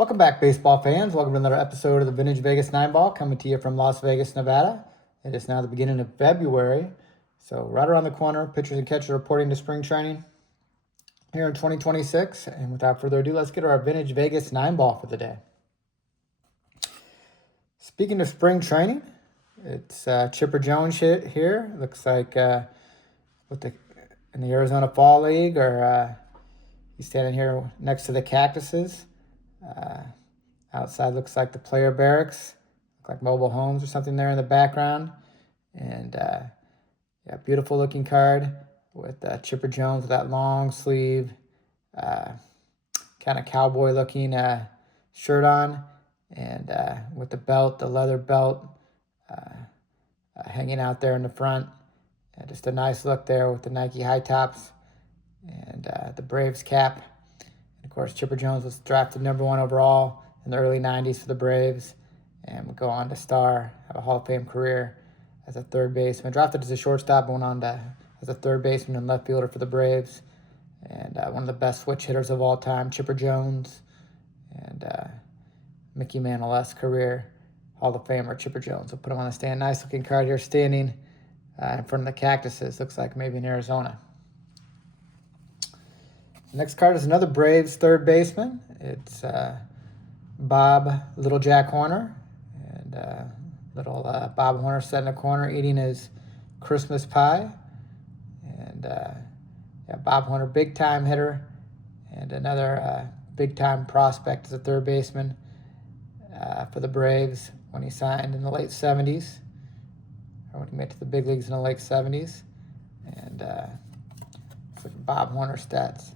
Welcome back, baseball fans. Welcome to another episode of the Vintage Vegas 9 Ball, coming to you from Las Vegas, Nevada. It is now the beginning of February, so right around the corner, pitchers and catchers reporting to spring training here in 2026. And without further ado, let's get to our Vintage Vegas 9 Ball for the day. Speaking of spring training, it's Chipper Jones here. Looks like in the Arizona Fall League, or he's standing here next to the cactuses. Outside looks like the player barracks, look like mobile homes or something there in the background. And yeah, beautiful looking card with Chipper Jones with that long sleeve, kind of cowboy looking shirt on, and with the belt, the leather belt, hanging out there in the front. Just a nice look there with the Nike high tops and the Braves cap. And of course, Chipper Jones was drafted #1 overall in the early 90s for the Braves and would go on to have a Hall of Fame career as a third baseman. Drafted as a shortstop, went on to as a third baseman and left fielder for the Braves. And one of the best switch hitters of all time, Chipper Jones. And Mickey Mantle-esque career, Hall of Famer Chipper Jones. We'll put him on the stand. Nice looking card here, standing in front of the cactuses. Looks like maybe in Arizona. Next card is another Braves third baseman. It's Bob Little Jack Horner. And little Bob Horner sitting in the corner eating his Christmas pie. And yeah, Bob Horner, big-time hitter. And another big-time prospect as a third baseman for the Braves when he signed in the late 70s. Or when he made it to the big leagues in the late 70s. And Bob Horner stats.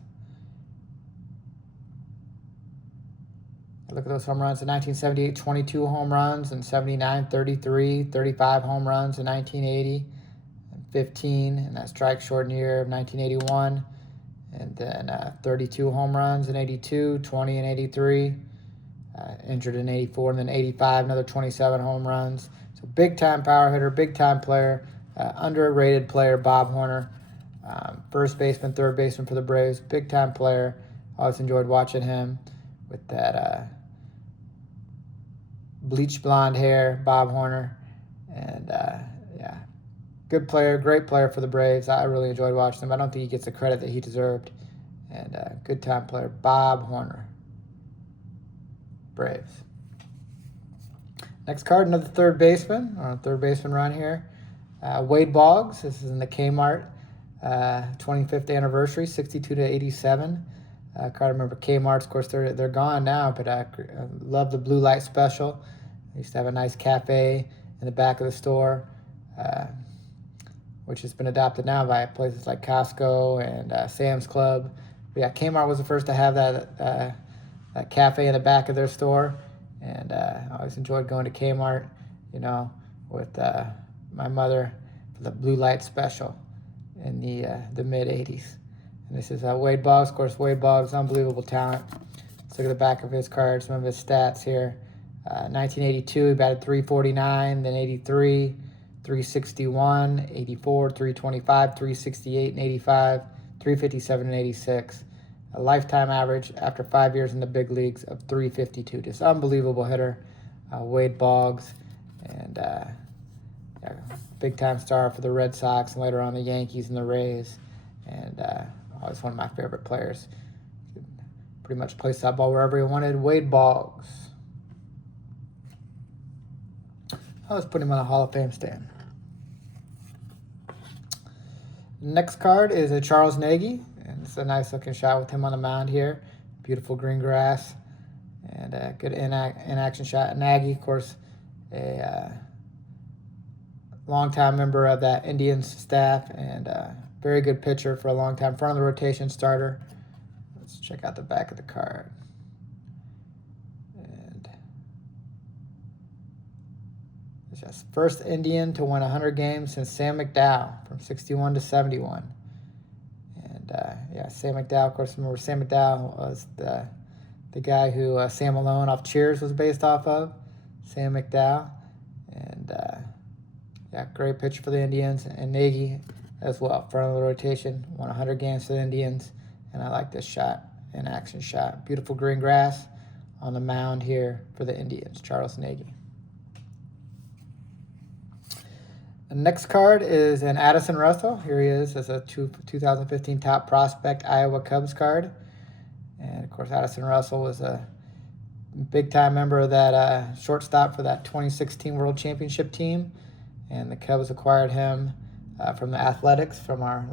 Look at those home runs. In 1978, 22 home runs. In 79, 33, 35 home runs in 1980. And 15 in that strike-shortened year of 1981. And then 32 home runs in 82, 20 in 83. Injured in 84, and then 85, another 27 home runs. So big-time power hitter, big-time player, underrated player, Bob Horner. First baseman, third baseman for the Braves, big-time player. Always enjoyed watching him with that bleached blonde hair, Bob Horner. And yeah, good player, great player for the Braves. I really enjoyed watching him. I don't think he gets the credit that he deserved. And good-time player, Bob Horner. Braves. Next card, another third baseman, on a third baseman run here. Wade Boggs. This is in the Kmart 25th anniversary, 62/87. Card, remember Kmart's, of course, they're gone now, but I love the blue light special. They used to have a nice cafe in the back of the store, which has been adopted now by places like Costco and Sam's Club. But yeah, Kmart was the first to have that cafe in the back of their store, and I always enjoyed going to Kmart, with my mother for the blue light special in the mid-'80s. And this is Wade Boggs. Of course, Wade Boggs, unbelievable talent. Let's look at the back of his card, some of his stats here. 1982, he batted .349, then 83, .361, 84, .325, .368, and 85, .357, and 86. A lifetime average after 5 years in the big leagues of .352. Just unbelievable hitter, Wade Boggs. And yeah, big-time star for the Red Sox and later on the Yankees and the Rays. And always one of my favorite players. Pretty much placed that ball wherever he wanted. Wade Boggs. Let's put him on a Hall of Fame stand. Next card is a Charles Nagy. And it's a nice looking shot with him on the mound here. Beautiful green grass. And a good in-action shot. Nagy, of course, a longtime member of that Indians staff and very good pitcher for a long time. Front of the rotation starter. Let's check out the back of the card. And it's just first Indian to win 100 games since Sam McDowell from 61 to 71. And yeah, Sam McDowell, of course, remember Sam McDowell was the guy who Sam Malone off Cheers was based off of. Sam McDowell. And yeah, great pitcher for the Indians. And Nagy as well, front of the rotation, won 100 games for the Indians. And I like this shot, an action shot. Beautiful green grass on the mound here for the Indians, Charles Nagy. The next card is an Addison Russell. Here he is as a 2015 top prospect Iowa Cubs card. And, of course, Addison Russell was a big-time member of that shortstop for that 2016 World Championship team. And the Cubs acquired him from the Athletics, from our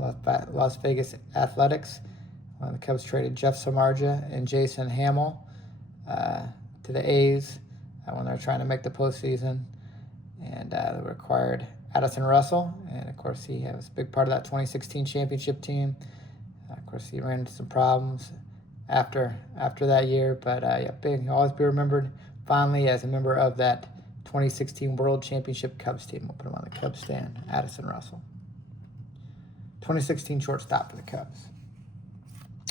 Las Vegas Athletics. The Cubs traded Jeff Samardzija and Jason Hamill to the A's when they were trying to make the postseason. And they acquired Addison Russell. And, of course, he was a big part of that 2016 championship team. Of course, he ran into some problems after that year. But, he'll always be remembered fondly as a member of that 2016 World Championship Cubs team. We'll put him on the Cubs stand, Addison Russell. 2016 shortstop for the Cubs.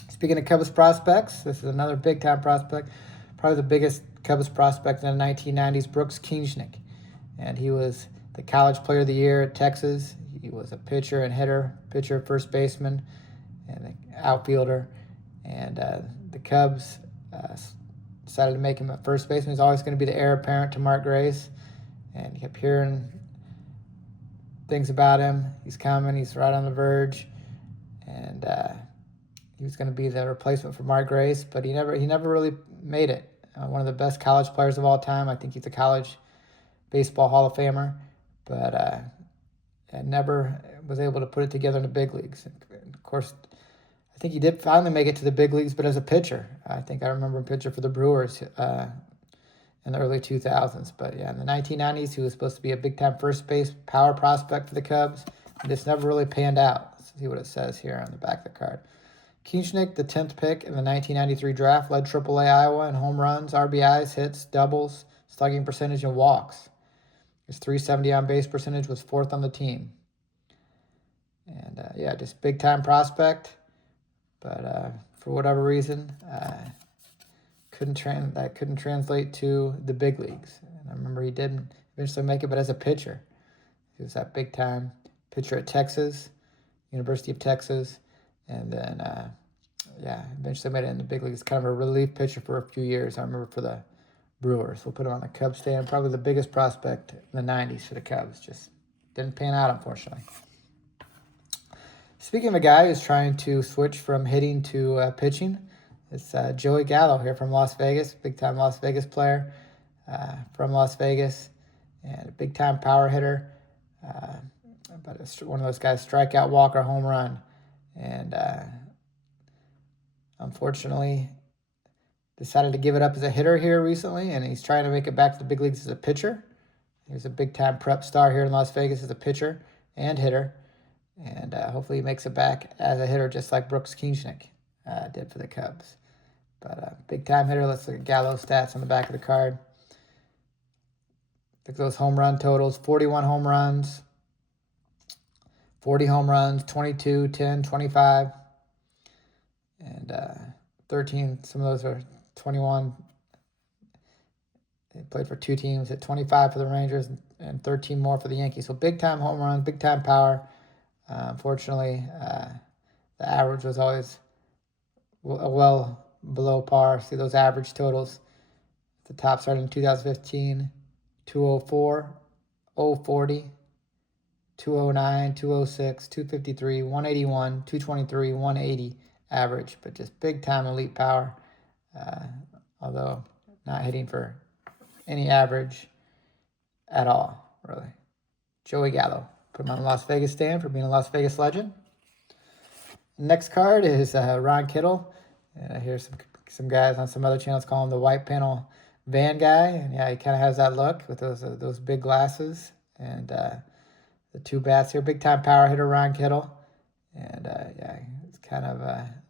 Speaking of Cubs prospects, this is another big-time prospect, probably the biggest Cubs prospect in the 1990s, Brooks Kienschnick. And he was the College Player of the Year at Texas. He was a pitcher and hitter, pitcher, first baseman, and an outfielder. And the Cubs decided to make him a first baseman. He's always going to be the heir apparent to Mark Grace. And you kept hearing things about him. He's coming. He's right on the verge. And he was going to be the replacement for Mark Grace, but he never really made it. One of the best college players of all time. I think he's a college baseball Hall of Famer, but never was able to put it together in the big leagues. And of course, I think he did finally make it to the big leagues, but as a pitcher. I think I remember him pitcher for the Brewers in the early 2000s. But yeah, in the 1990s, he was supposed to be a big-time first base power prospect for the Cubs. And this never really panned out. Let's see what it says here on the back of the card. Kienschnick, the 10th pick in the 1993 draft, led AAA Iowa in home runs, RBIs, hits, doubles, slugging percentage, and walks. His .370 on-base percentage was 4th on the team. And, just big-time prospect. But for whatever reason, couldn't translate to the big leagues. And I remember he did eventually make it, but as a pitcher. He was that big-time pitcher at Texas, University of Texas. And then, eventually made it in the big leagues. Kind of a relief pitcher for a few years. I remember for the Brewers. We'll put him on the Cubs stand. Probably the biggest prospect in the 90s for the Cubs. Just didn't pan out, unfortunately. Speaking of a guy who's trying to switch from hitting to pitching, it's Joey Gallo here from Las Vegas. Big-time Las Vegas player from Las Vegas. And a big-time power hitter. But one of those guys, strikeout, walker, home run. And unfortunately decided to give it up as a hitter here recently, and he's trying to make it back to the big leagues as a pitcher. He was a big-time prep star here in Las Vegas as a pitcher and hitter, and hopefully he makes it back as a hitter just like Brooks Kienschnick did for the Cubs. But big-time hitter. Let's look at Gallo's stats on the back of the card. Look at those home run totals. 41 home runs, 40 home runs, 22, 10, 25, and 13. Some of those are 21. He played for 2 teams, hit 25 for the Rangers and 13 more for the Yankees. So big-time home runs, big-time power. Unfortunately, the average was always well below par. See those average totals. The top started in 2015, 204, 040. 209, 206, 253, 181, 223, 180 average, but just big-time elite power, although not hitting for any average at all, really. Joey Gallo. Put him on the Las Vegas stand for being a Las Vegas legend. Next card is Ron Kittle. Here's some guys on some other channels call him the white panel van guy, and he kind of has that look with those big glasses and the 2 bats here. Big-time power hitter, Ron Kittle. And, he's kind of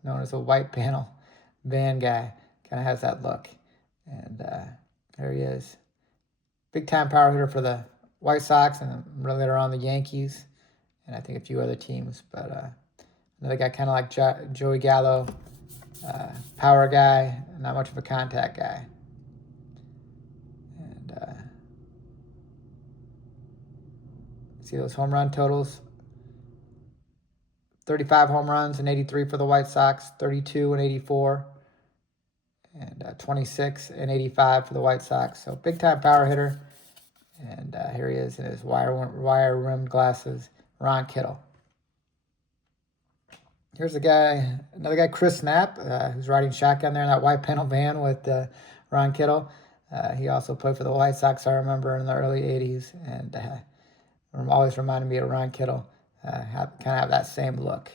known as a white panel van guy. Kind of has that look. And there he is. Big-time power hitter for the White Sox and later on the Yankees. And I think a few other teams. But another guy kind of like Joey Gallo. Power guy, not much of a contact guy. See those home run totals. 35 home runs and 83 for the White Sox, 32 and 84. and 26 and 85 for the White Sox. So big-time power hitter. And here he is in his wire-rimmed glasses, Ron Kittle. Here's another guy, Chris Snap, who's riding shotgun there in that white panel van with Ron Kittle. He also played for the White Sox, I remember, in the early 80s, and always reminded me of Ron Kittle. Kind of have that same look.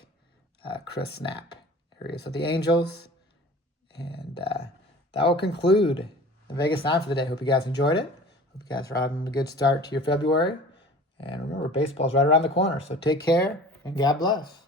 Chris Snap. Here he is with the Angels. And that will conclude the Vegas 9 for the day. Hope you guys enjoyed it. Hope you guys are having a good start to your February. And remember, baseball's right around the corner. So take care and God bless.